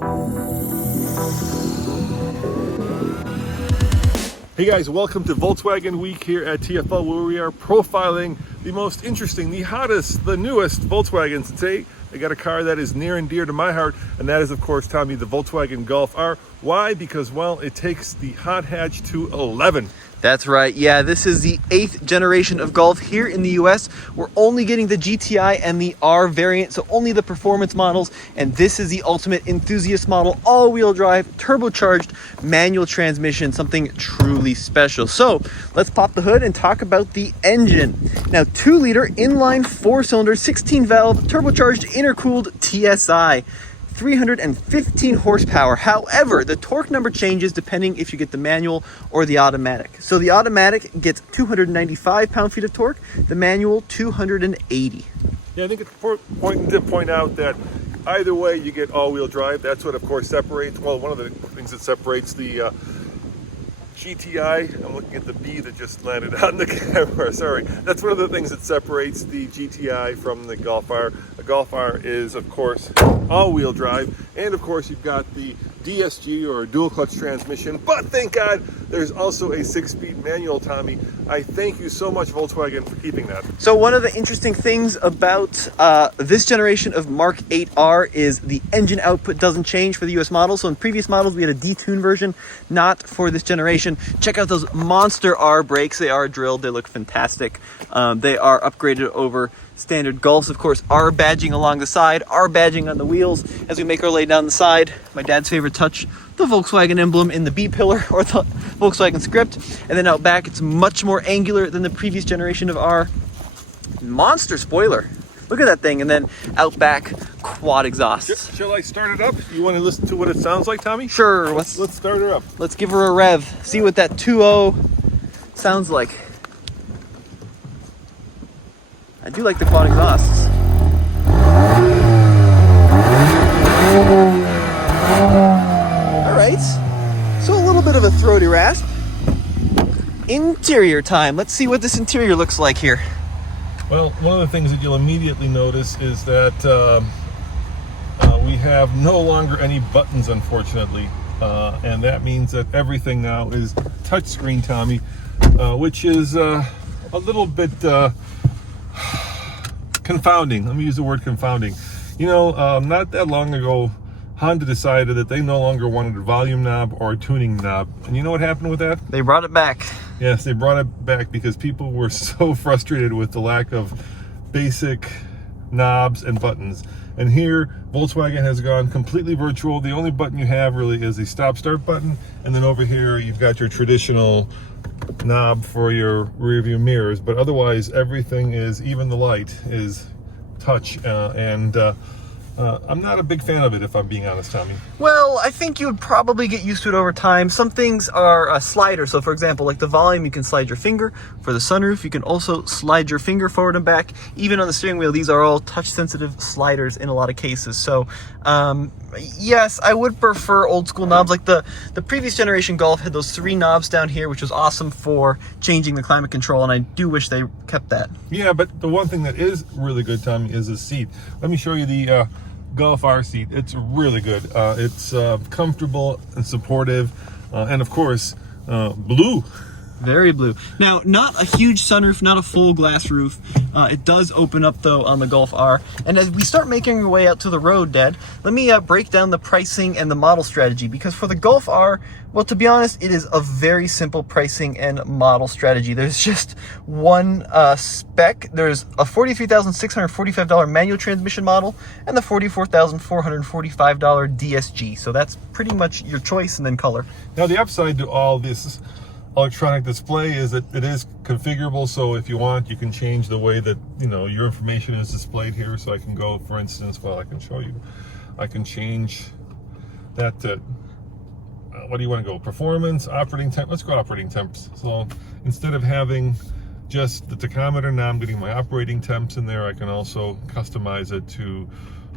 Hey guys, welcome to Volkswagen Week here at TFL, where we are profiling the most interesting, the hottest, the newest Volkswagens. Today, I got a car that is near and dear to my heart, and that is, of course, Tommy, the Volkswagen Golf R. Why? Because, well, it takes the hot hatch to 11. That's right. Yeah, this is the 8th generation of Golf here in the US. We're only getting the GTI and the R variant, so only the performance models. And this is the ultimate enthusiast model, all-wheel drive, turbocharged, manual transmission, something truly special. So let's pop the hood and talk about the engine. Now, 2-liter inline 4-cylinder, 16-valve, turbocharged, intercooled TSI. 315 horsepower. However, the torque number changes depending if you get the manual or the automatic. So the automatic gets 295 pound-feet of torque, the manual 280. Yeah, I think it's important to point out that either way you get all-wheel drive. That's what, of course, separates, well, one of the things that separates the GTI. I'm looking at the bee that just landed on the camera, sorry. That's one of the things that separates the GTI from the Golf R. The Golf R is, of course, all-wheel drive, and of course you've got the DSG or dual clutch transmission, but thank God there's also a 6-speed manual, Tommy. I thank you so much, Volkswagen, for keeping that. So one of the interesting things about this generation of Mark 8R is the engine output doesn't change for the US model. So in previous models, we had a detuned version, not for this generation. Check out those monster R brakes. They are drilled. They look fantastic. They are upgraded over standard Golfs. Of course, R badging along the side, R badging on the wheels as we make our way down the side. My dad's favorite touch, the Volkswagen emblem in the B pillar or the Volkswagen script. And then out back, it's much more angular than the previous generation of R. Monster spoiler. Look at that thing. And then out back, quad exhausts. Shall I start it up? You want to listen to what it sounds like, Tommy? Sure. Let's start her up. Let's give her a rev. See what that 2.0 sounds like. I do like the quad exhausts. All right, so a little bit of a throaty rasp. Interior time. Let's see what this interior looks like here. Well, one of the things that you'll immediately notice is that we have no longer any buttons, unfortunately. And that means that everything now is touchscreen, Tommy, which is a little bit confounding. Let me use the word confounding. You know, not that long ago, Honda decided that they no longer wanted a volume knob or a tuning knob. And you know what happened with that? They brought it back. Yes, they brought it back because people were so frustrated with the lack of basic knobs and buttons. And here, Volkswagen has gone completely virtual. The only button you have really is the stop-start button. And then over here, you've got your traditional knob for your rear view mirrors. But otherwise, everything is, even the light, is touch. I'm not a big fan of it, if I'm being honest, Tommy. Well, I think you would probably get used to it over time. Some things are a slider. So for example, like the volume, you can slide your finger. For the sunroof, you can also slide your finger forward and back. Even on the steering wheel, these are all touch-sensitive sliders in a lot of cases. So yes, I would prefer old school knobs. Like the previous generation Golf had those 3 knobs down here, which was awesome for changing the climate control, and I do wish they kept that. Yeah, but the one thing that is really good, Tommy, is the seat. Let me show you the Golf R seat. It's really good. It's comfortable and supportive, and of course, blue. Very blue. Now, not a huge sunroof, not a full glass roof. It does open up, though, on the Golf R. And as we start making our way out to the road, Dad, let me break down the pricing and the model strategy. Because for the Golf R, well, to be honest, it is a very simple pricing and model strategy. There's just one spec. There's a $43,645 manual transmission model and the $44,445 DSG. So that's pretty much your choice, and then color. Now, the upside to all this electronic display is that it is configurable. So if you want, you can change the way that, you know, your information is displayed here. So I can go, for instance, well, I can show you, I can change that to what do you want to go? Performance, operating temp. Let's go operating temps. So instead of having just the tachometer, now I'm getting my operating temps in there. I can also customize it to,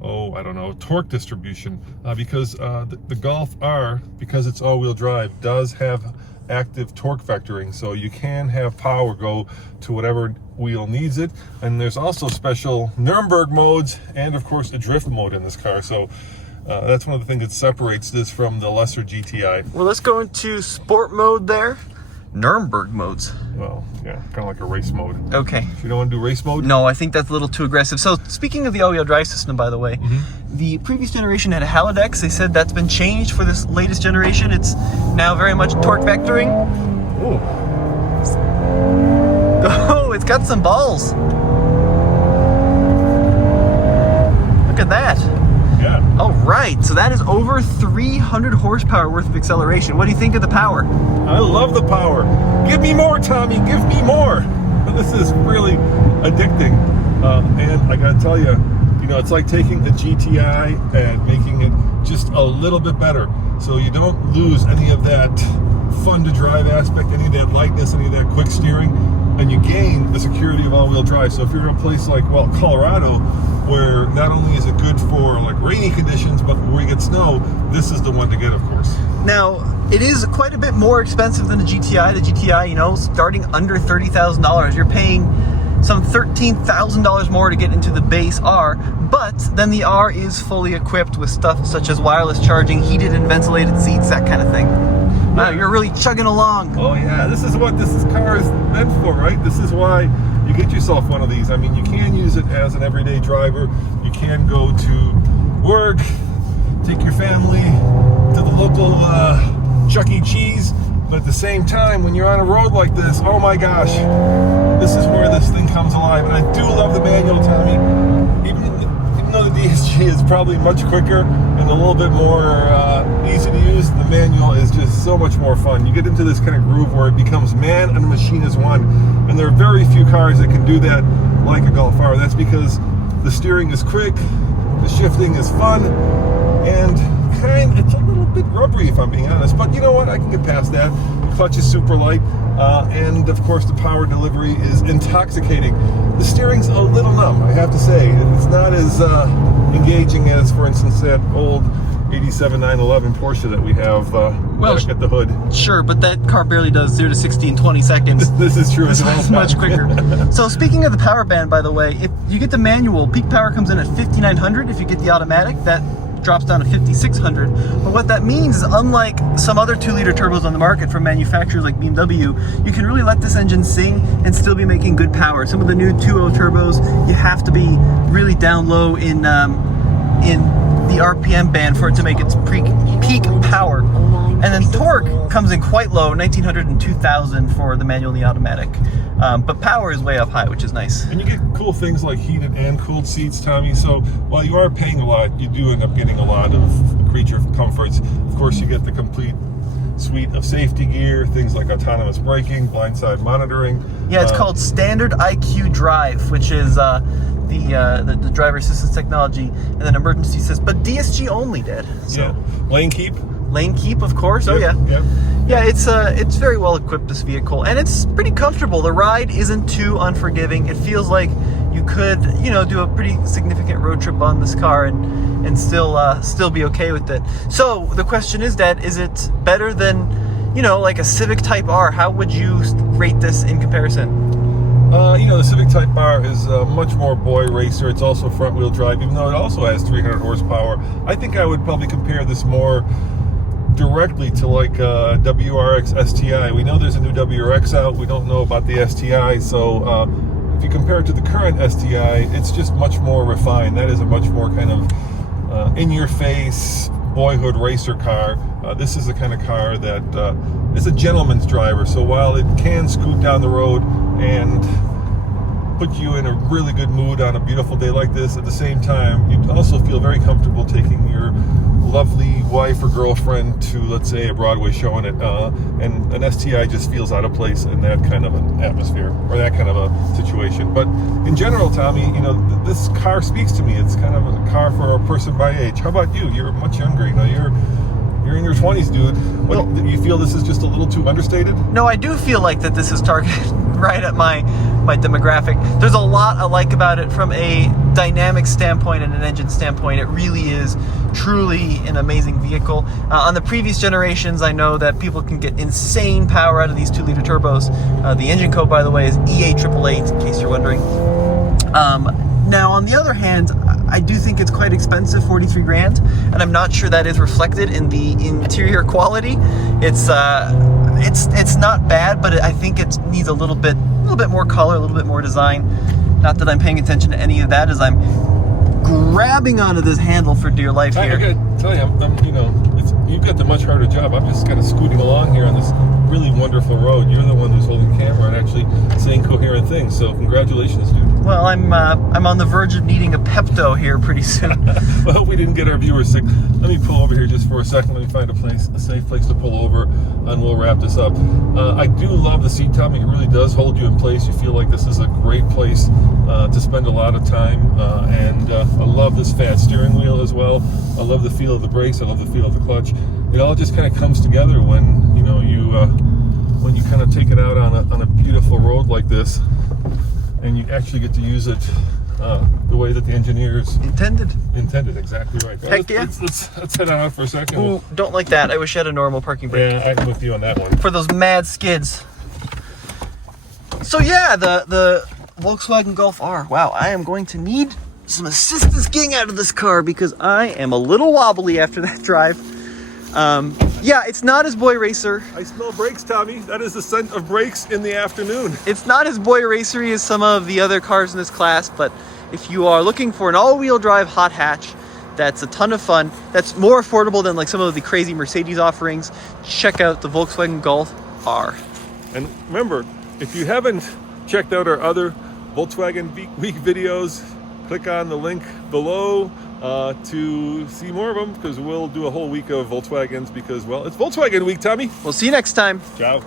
I don't know, torque distribution, because the Golf R, because it's all-wheel drive, does have active torque vectoring, so you can have power go to whatever wheel needs it. And there's also special Nuremberg modes and of course a drift mode in this car. So That's one of the things that separates this from the lesser GTI. Well, let's go into sport mode there. Nuremberg modes. Well, yeah, kind of like a race mode. Okay. You don't want to do race mode? No, I think that's a little too aggressive. So speaking of the all-wheel drive system, by the way, the previous generation had a halodex. They said that's been changed for this latest generation. It's now very much torque vectoring. Ooh. Oh, it's got some balls. Look at that. Yeah. All right, so that is over 300 horsepower worth of acceleration. What do you think of the power? I love the power. Give me more, Tommy. Give me more. This is really addicting. And I gotta tell you, it's like taking the GTI and making it just a little bit better. So you don't lose any of that fun to drive aspect, any of that lightness, any of that quick steering, and you gain the security of all-wheel drive. So if you're in a place like, well, Colorado, where not only is it good for like rainy conditions, but where you get snow, this is the one to get, of course. Now, it is quite a bit more expensive than the GTI. The GTI, starting under $30,000. You're paying some $13,000 more to get into the base R, but then the R is fully equipped with stuff such as wireless charging, heated and ventilated seats, that kind of thing. Wow, you're really chugging along. Oh yeah, this is what this car is meant for, right? This is why you get yourself one of these. I mean, you can use it as an everyday driver. You can go to work, take your family to the local Chuck E. Cheese, but at the same time, when you're on a road like this, oh my gosh, this is where this thing comes alive. And I do love the manual, Tommy. Even though the DSG is probably much quicker and a little bit more easy to use, the manual is just so much more fun. You get into this kind of groove where it becomes man and machine as one. And there are very few cars that can do that like a Golf R. That's because the steering is quick, the shifting is fun, and it's a little bit rubbery if I'm being honest, but you know what, I can get past that. The clutch is super light, and of course the power delivery is intoxicating. The steering's a little numb, I have to say. It's not as engaging as, for instance, that old 87 911 Porsche that we have back at the hood. Sure, but that car barely does 0 to 60 in 20 seconds. This is true. This one's much quicker. So speaking of the power band, by the way, if you get the manual, peak power comes in at 5,900. If you get the automatic, that drops down to 5,600. But what that means is, unlike some other 2-liter turbos on the market from manufacturers like BMW, you can really let this engine sing and still be making good power. Some of the new 2.0 turbos, you have to be really down low in the RPM band for it to make its peak power. And then torque comes in quite low, 1,900 and 2,000 for the manual and the automatic. But power is way up high, which is nice. And you get cool things like heated and cooled seats, Tommy. So while you are paying a lot, you do end up getting a lot of creature comforts. Of course, you get the complete suite of safety gear, things like autonomous braking, blindside monitoring. Yeah, it's called Standard IQ Drive, which is the driver assistance technology, and then emergency assist, but DSG only, Dad. So yeah. Lane keep. Lane keep, of course. Yep, Oh yeah. Yep. Yeah, it's very well equipped, this vehicle, and it's pretty comfortable. The ride isn't too unforgiving. It feels like you could, do a pretty significant road trip on this car and still be okay with it. So the question is, Dad, is it better than, like a Civic Type R? How would you rate this in comparison? The Civic Type R is a much more boy racer. It's also front-wheel drive, even though it also has 300 horsepower. I think I would probably compare this more directly to like WRX STI. We know there's a new WRX out. We don't know about the STI, so if you compare it to the current STI, it's just much more refined. That is a much more kind of in-your-face boyhood racer car. This is the kind of car that is a gentleman's driver. So while it can scoot down the road and put you in a really good mood on a beautiful day like this, at the same time, you also feel very comfortable taking your lovely wife or girlfriend to, let's say, a Broadway show in it, and an STI just feels out of place in that kind of an atmosphere or that kind of a situation. But in general, Tommy, this car speaks to me. It's kind of a car for a person my age. How about you? You're much younger. You're in your 20s, dude. Well, you feel this is just a little too understated? No, I do feel like that this is targeted right at my demographic. There's a lot I like about it from a dynamic standpoint and an engine standpoint. It really is truly an amazing vehicle. On the previous generations, I know that people can get insane power out of these 2-liter turbos. The engine code, by the way, is EA888, in case you're wondering. Now, on the other hand, I do think it's quite expensive, 43 grand, and I'm not sure that is reflected in the interior quality. It's not bad, but I think it needs a little bit more color, a little bit more design. Not that I'm paying attention to any of that, as I'm grabbing onto this handle for dear life here. I gotta tell you, you've got the much harder job. I'm just kind of scooting along here on this really wonderful road. You're the one who's holding the camera and actually saying coherent things. So congratulations, dude. Well, I'm on the verge of needing a Pepto here pretty soon. Well, I hope we didn't get our viewers sick. Let me pull over here just for a second. Let me find a safe place to pull over, and we'll wrap this up. I do love the seat, Tommy. It really does hold you in place. You feel like this is a great place to spend a lot of time, and I love this fat steering wheel as well. I love the feel of the brakes. I love the feel of the clutch. It all just kind of comes together when when you kind of take it out on a beautiful road like this, and you actually get to use it the way that the engineers Intended. Exactly right. Heck yeah. Let's head on out for a second. Ooh, don't like that. I wish I had a normal parking brake. Yeah, I'm with you on that one. For those mad skids. So yeah, the Volkswagen Golf R. Wow, I am going to need some assistance getting out of this car because I am a little wobbly after that drive. Yeah, it's not as boy racer. I smell brakes, Tommy. That is the scent of brakes in the afternoon. It's not as boy racery as some of the other cars in this class, but if you are looking for an all-wheel drive hot hatch that's a ton of fun, that's more affordable than like some of the crazy Mercedes offerings, check out the Volkswagen Golf R. And remember, if you haven't checked out our other Volkswagen Week videos, click on the link below to see more of them, because we'll do a whole week of Volkswagens because, well, it's Volkswagen Week, Tommy. We'll see you next time. Ciao.